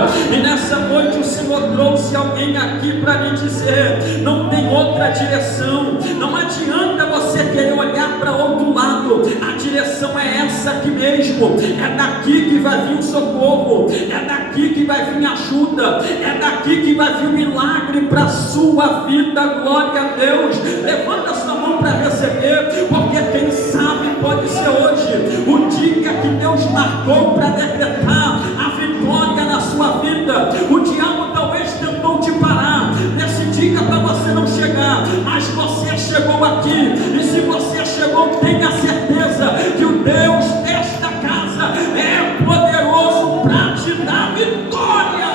E nessa noite o Senhor trouxe alguém aqui para me dizer: não tem outra direção, não adianta você querer olhar para outro lado, a direção é essa aqui mesmo, é daqui que vai vir o socorro, é daqui que vai vir ajuda, é daqui que vai vir o milagre para a sua vida. Glória a Deus. Levanta a sua mão para receber, porque quem sabe pode ser hoje o dia que Deus marcou para decretar a vitória na sua vida. O diabo talvez tentou te parar nesse dia para você não chegar, mas você chegou aqui, e se você chegou, tenha certeza que o Deus desta casa é poderoso para te dar vitória.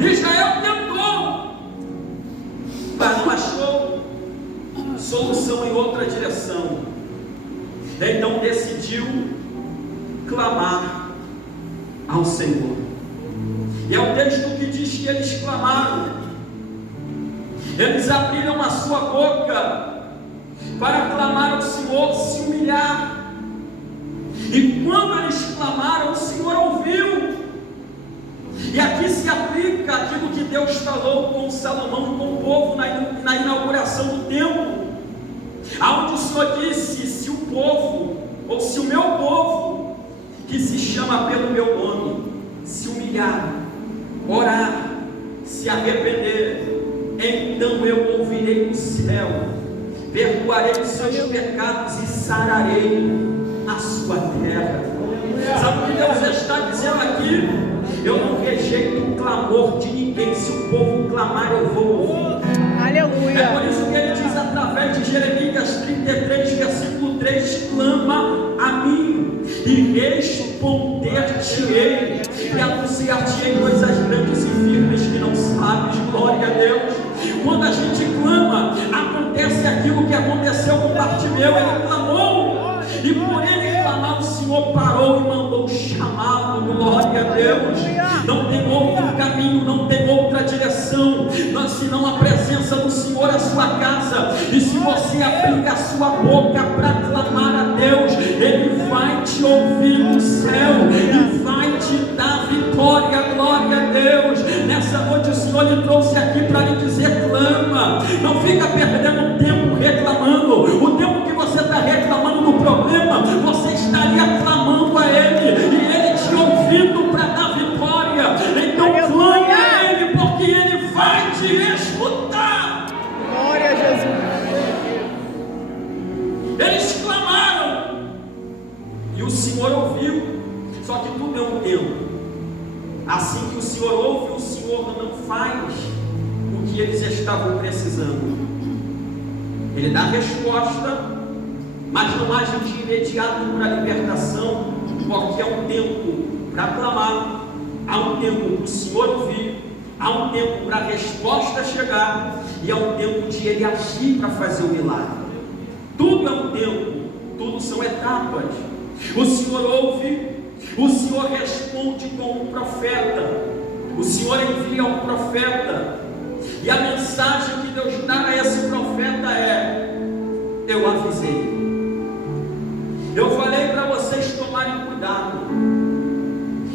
Israel tentou, mas não achou solução em outra direção, então decidiu clamar ao Senhor. E é o texto que diz que eles clamaram, eles abriram a sua boca para clamar ao Senhor, se humilhar, e quando eles clamaram, o Senhor ouviu. E aqui se aplica aquilo que Deus falou com Salomão e com o povo na inauguração do templo, aonde o Senhor disse: se o povo, ou se o meu povo, que se chama pelo meu nome, se humilhar, orar, se arrepender, então eu ouvirei do céu, perdoarei os seus pecados e sararei a sua terra. Sabe o que Deus está dizendo aqui? Eu não rejeito o clamor de ninguém. Se o povo clamar, eu vou ouvir. Aleluia. É por isso que ele diz através de Jeremias 33, versículo 3: clama a mim e responder-te-ei, e anunciar-te-ei coisas grandes e firmes que não sabes. Glória a Deus. Quando a gente clama, acontece aquilo que aconteceu com Bartimeu. Ele clamou, e por ele clamar, o Senhor parou e mandou chamá-lo. Glória a Deus. Não tem outro caminho, não tem outra direção, senão a presença do Senhor à sua casa. E se você abrir a sua boca para clamar a Deus, Ele vai te ouvir do céu e vai te dar vitória. Glória a Deus. Nessa noite o Senhor lhe trouxe aqui para lhe dizer: clama, não fica perdendo tempo reclamando. O tempo que você está reclamando do problema, você estaria clamando a Ele, e Ele te ouvindo para dar vitória. Então clame a Ele, porque Ele vai te escutar. Glória a Jesus. Eles clamaram e o Senhor ouviu, só que tudo é um tempo. Assim que o Senhor ouve, o Senhor não faz o que eles estavam precisando. Ele dá a resposta, mas não age de imediato para a libertação, porque há um tempo para clamar, há um tempo para o Senhor ouvir, há um tempo para a resposta chegar, e há um tempo de Ele agir para fazer o milagre. Tudo é um tempo, tudo são etapas. O Senhor ouve, o Senhor responde com um profeta, o Senhor envia um profeta, e a mensagem que Deus dá a esse profeta é: eu avisei, eu falei para vocês tomarem cuidado,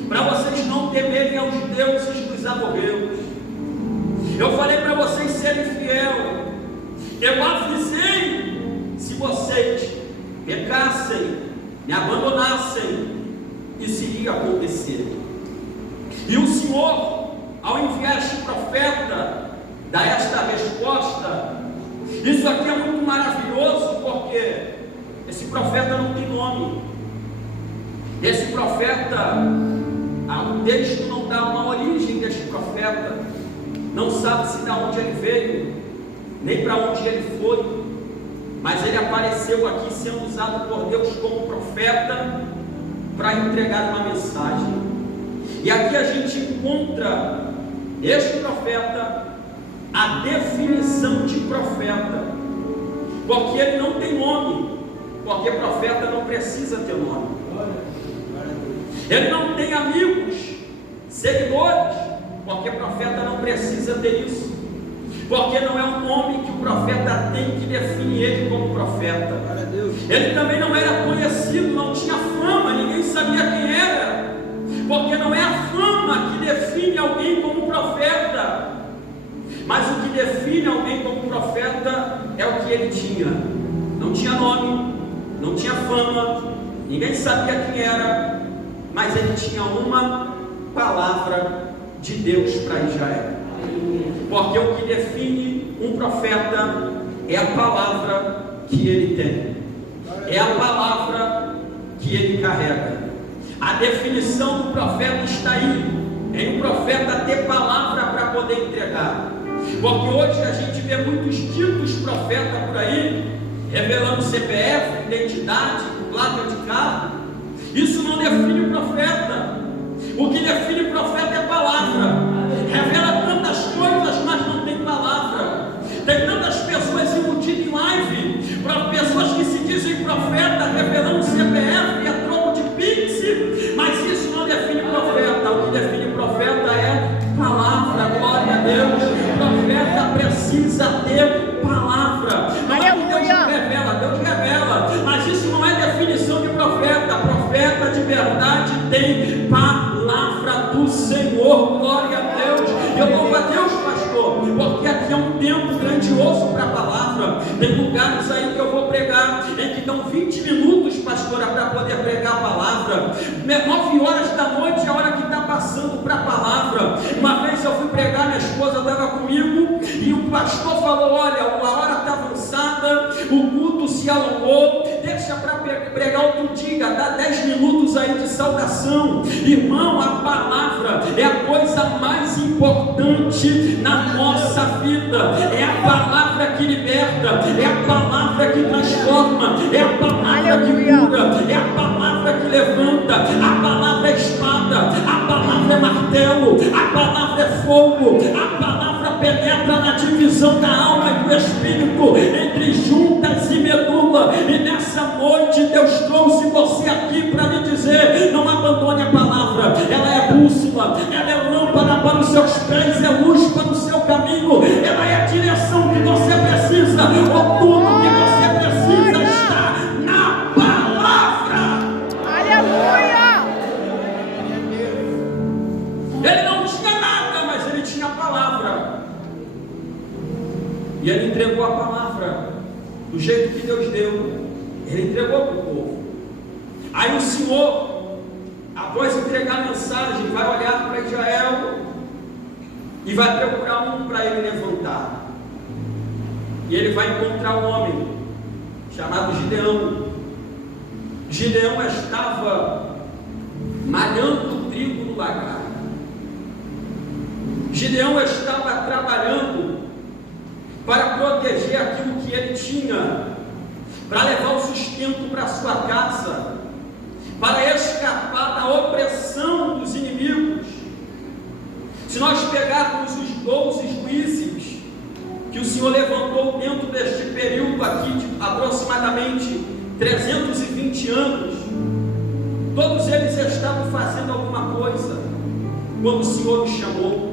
para vocês não temerem aos deuses dos amorreus, eu falei para vocês serem fiel, eu avisei: se vocês pecassem, me abandonassem, isso iria acontecer. E o Senhor, ao enviar este profeta, dá esta resposta. Isso aqui é muito maravilhoso, porque esse profeta não tem nome. Esse profeta, o texto não dá uma origem deste profeta, não sabe se de onde ele veio, nem para onde ele foi, mas ele apareceu aqui sendo usado por Deus como profeta para entregar uma mensagem. E aqui a gente encontra este profeta, a definição de profeta, porque ele não tem nome, porque profeta não precisa ter nome. Ele não tem amigos, seguidores, porque profeta não precisa ter isso, porque não é um nome que o profeta tem que definir ele como profeta. Ele também não era conhecido, não tinha fama, ninguém sabia que define alguém como profeta é o que ele tinha. Não tinha nome, não tinha fama, ninguém sabia quem era, mas ele tinha uma palavra de Deus para Israel. Porque o que define um profeta é a palavra que ele tem, é a palavra que ele carrega. A definição do profeta está aí, em um profeta ter palavra para poder entregar. Porque hoje a gente vê muitos ditos profetas por aí, revelando CPF, identidade, placa de carro. Isso não define o profeta. O que define o profeta é a palavra. Revela tantas coisas, mas não tem palavra. Tem tantas pessoas iludidas em live, para pessoas que se dizem profeta, revelando CPF e a troco de Pix, mas isso não define o profeta. O que define o profeta é palavra. Glória a Deus. O profeta precisa ter palavra. Não é que Deus revela, mas isso não é definição de profeta. Profeta de verdade tem palavra do Senhor. Glória a Deus. Eu louvo a Deus, pastor, porque aqui é um tempo grandioso para a palavra. Tem lugares aí que eu vou pregar em que dão 20 minutos, pastora, para poder pregar a palavra. 9 horas da noite é a hora que está passando para a palavra. Uma vez eu fui pregar, minha esposa estava comigo e o pastor falou: olha, a hora está avançada, o culto se alongou, deixa para pregar outro dia, dá 10 minutos aí de saudação. Irmão, a palavra é a coisa mais importante na nossa vida. É a palavra que liberta, é a palavra que transforma, é a palavra que cura, é a palavra que levanta. A palavra é espada, a palavra é martelo, a palavra é fogo, a palavra penetra na divisão da alma e do espírito, entre juntas e medula. E nessa noite Deus trouxe você aqui para me dizer: não abandone a palavra. Ela é bússola, ela é lâmpada para os seus pés, é luz para o seu caminho, ela é a direção que você precisa. O tudo que você precisa está na palavra. Aleluia! Ele não tinha nada, mas ele tinha a palavra. E ele entregou a palavra do jeito que Deus deu. Ele entregou para o povo. Aí o Senhor, após entregar a mensagem, vai olhar para Israel e vai procurar um para ele levantar. E ele vai encontrar um homem chamado Gideão. Gideão estava malhando o trigo no lagar. Gideão estava trabalhando para proteger aquilo que ele tinha, para levar o sustento para sua casa, para escapar da opressão dos inimigos. Se nós pegarmos os 12 juízes que o Senhor levantou dentro deste período aqui de aproximadamente 320 anos, todos eles estavam fazendo alguma coisa quando o Senhor os chamou.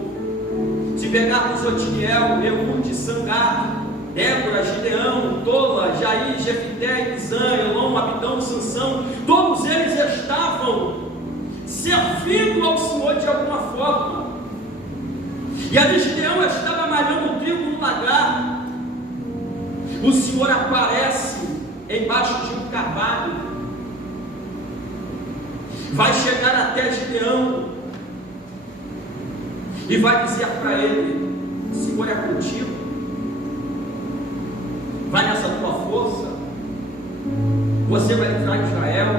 Se pegarmos Otiniel, Eude, Sangar, Débora, Gideão, Tola, Jair, Jefité, Ibizã, Elon, Abidão, Sansão, todos eles estavam servindo ao Senhor de alguma forma. E ali Gideão estava malhando o trigo no lagar. O Senhor aparece embaixo de um carvalho, vai chegar até Gideão e vai dizer para ele: o Senhor é contigo, vai nessa tua força, você vai livrar Israel,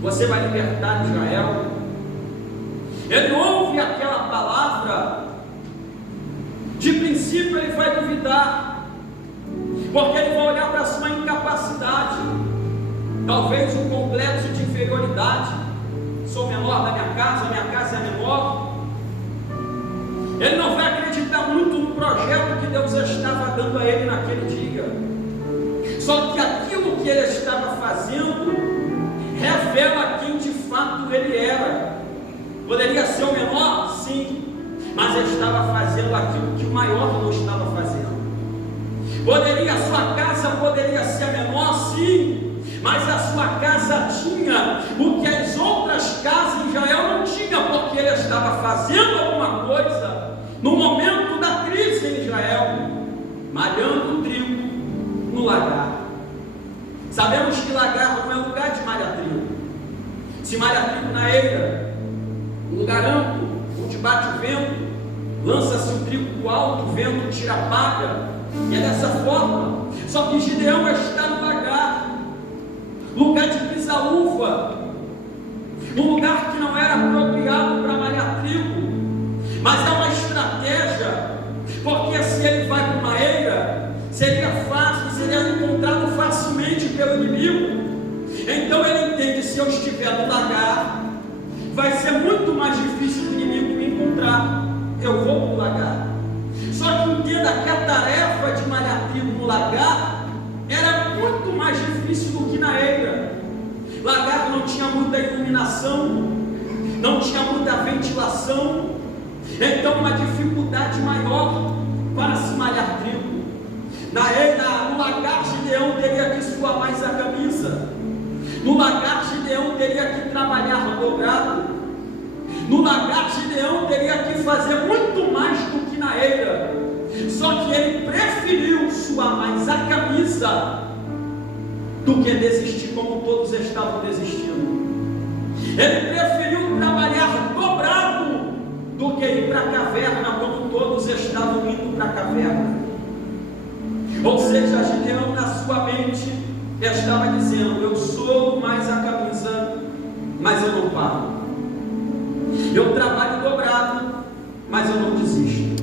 você vai libertar Israel. Ele ouve aquela palavra, de princípio ele vai duvidar, porque ele vai olhar para a sua incapacidade, talvez um complexo de inferioridade. Sou menor da minha casa é menor. Ele não vai acreditar muito no projeto que Deus estava dando a ele naquele dia. Só que aquilo que ele estava fazendo revela quem de fato ele era. Poderia ser o menor? Sim, mas ele estava fazendo aquilo que o maior não estava fazendo. A sua casa poderia ser a menor? Sim, mas a sua casa tinha o que as outras casas em Israel não tinham, porque ele estava fazendo alguma coisa no momento da crise Sabemos que lagar não é lugar de malhar trigo. Se malha trigo na eira, um lugar amplo, onde bate o vento, lança-se o trigo para o alto, o vento tira a palha, e é dessa forma. Só que Gideão está no lagar, lugar de pisar uva, um lugar que não era apropriado para malhar trigo, mas é uma estratégia, porque se ele vai para uma eira, seria fácil, seria encontrado facilmente pelo inimigo. Então ele entende: se eu estiver no lagar, vai ser muito mais difícil do inimigo me encontrar. Eu vou para o lagar. Só que entenda que a tarefa de malhar trigo no lagar era muito mais difícil do que na eira. Lagar não tinha muita iluminação, não tinha muita ventilação, então uma dificuldade maior para se malhar trigo. No lagar, Gideão teria que suar mais a camisa. No lagar, Gideão teria que trabalhar dobrado. No lagar, Gideão teria que fazer muito mais do que na eira. Só que ele preferiu suar mais a camisa do que desistir como todos estavam desistindo. Ele preferiu trabalhar dobrado do que ir para a caverna como todos estavam indo para a caverna. Ou seja, Gideão na sua mente estava dizendo: eu sou mais a camisa, mas eu não paro. Eu trabalho dobrado, mas eu não desisto.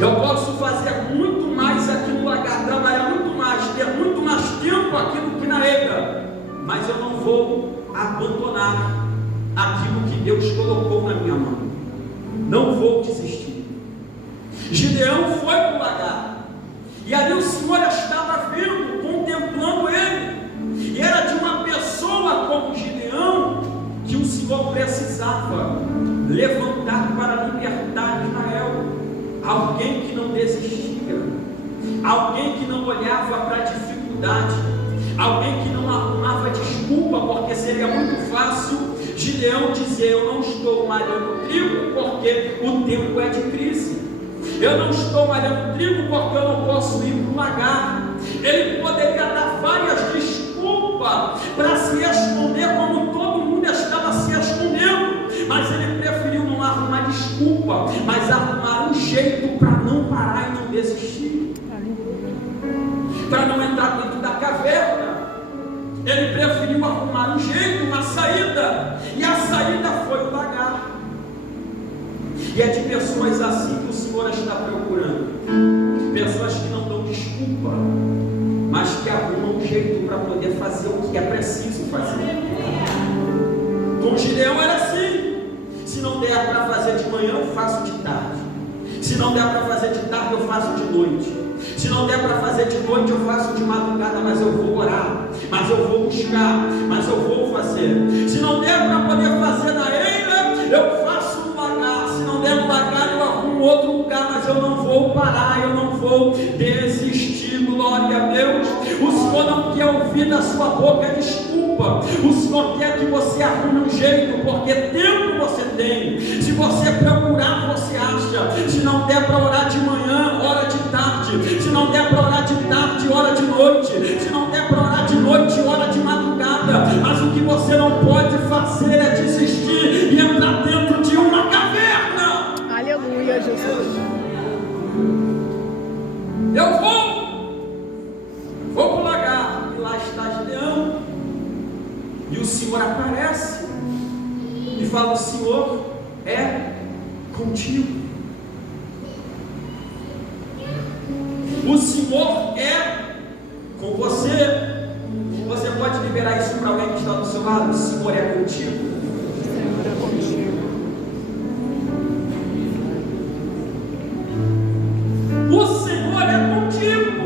Eu posso fazer muito mais aqui no lagar, trabalhar muito mais, ter muito mais tempo aqui do que na eira, mas eu não vou abandonar aquilo que Deus colocou na minha mão. Não vou desistir. Gideão foi para o lagar, e ali o Senhor estava vendo, contemplando ele, e era de uma pessoa como Gideão que o Senhor precisava levantar para libertar Israel. Alguém que não desistia, alguém que não olhava para a dificuldade, alguém que não arrumava desculpa, porque seria muito fácil Gideão dizer: eu não estou malhando trigo porque o tempo é de crise, eu não estou malhando trigo porque eu não posso ir para o lagar. Ele poderia dar várias desculpas para se esconder, como todo mundo estava se escondendo, mas ele preferiu não arrumar desculpa, mas arrumar um jeito para não parar e não desistir, para não entrar dentro da caverna. Ele preferiu arrumar um jeito, uma saída, e a saída foi o lagar. E é de pessoas assim que o Senhor está procurando, pessoas que não dão desculpa, mas que arrumam um jeito para poder fazer o que é preciso fazer. Com Gideão era assim: se não der para fazer de manhã, eu faço de tarde. Se não der para fazer de tarde, eu faço de noite. Se não der para fazer de noite, eu faço de madrugada, mas eu vou orar, mas eu vou buscar, mas eu vou fazer. Se não der para poder fazer na eira, eu faço no lagar. Se não der no lagar, eu arrumo outro lugar, mas eu não vou parar, eu não vou desistir. Glória a Deus. O Senhor não quer ouvir da sua boca desculpa. O Senhor quer que você arrume um jeito, porque tempo você tem. Se você procurar, você acha. Se não der para orar de manhã, ora de tarde. Se não der para orar de tarde, ora de noite. Se não der para orar de noite, ora de madrugada. Mas o que você não pode fazer é desistir e entrar dentro de uma caverna. Aleluia, Jesus. Eu vou para o lagar, e lá está Gideão, e o Senhor aparece e fala: o Senhor é contigo, o Senhor é com você. Você pode liberar isso para alguém que está do seu lado: o Senhor é contigo. O Senhor é contigo.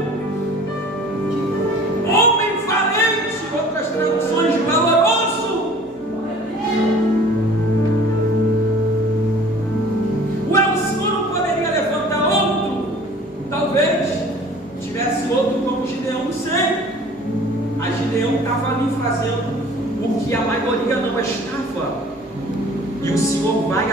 Homem valente, outras traduções, valoroso. Ué, o Senhor não poderia levantar outro? Talvez tivesse outro como Gideão, não sei. Mas Gideão estava ali fazendo o que a maioria não estava. E o Senhor vai